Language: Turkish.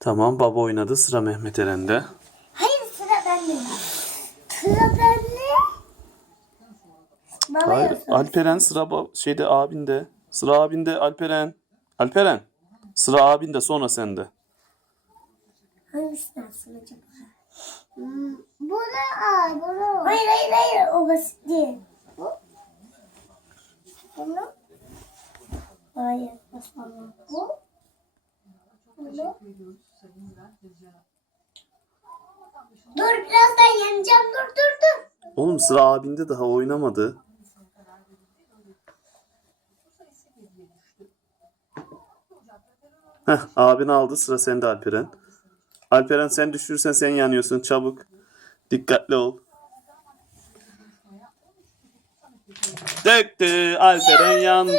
Tamam baba oynadı sıra Mehmet Eren'de. Hayır sıra bende. Sıra bende. Hayır. Alperen sıra ba- şeyde abinde. Sıra abinde Alperen. Alperen. Sıra abinde sonra sende. Hangisinden sıra acaba? Hmm, bu ne? Aa, bu ne? Hayır hayır hayır o basit değil. Bu? Bunu? Hayır basmam. Bu? Bunu? Dur birazdan yeneceğim dur dur dur. Oğlum sıra abinde daha oynamadı. Heh, abin aldı sıra sende Alperen. Alperen sen düşürürsen sen yanıyorsun çabuk. Dikkatli ol. Döktü Alperen yandı.